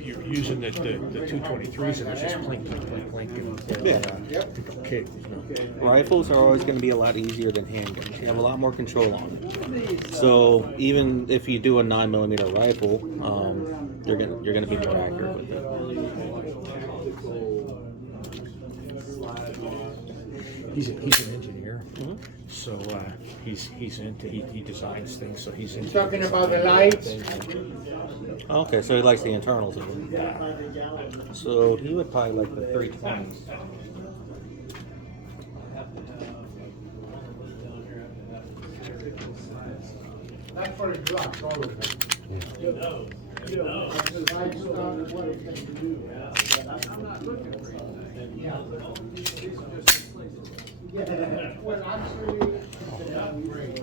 You're using the 223s, and it's just plink, plink, plink, plink, and Yeah. okay. Rifles are always going to be a lot easier than handguns. You have a lot more control on it. So even if you do a 9mm rifle, you're gonna be more accurate with it. He's an engineer, so he's into he designs things. So he's into Talking about the lights. Okay, so he likes the internals of it. So he would probably like the 320s. That's for the Glock, all of them. The lights stuff, what it can do. I'm not looking for it. Yeah, well, actually, it's an upgrade.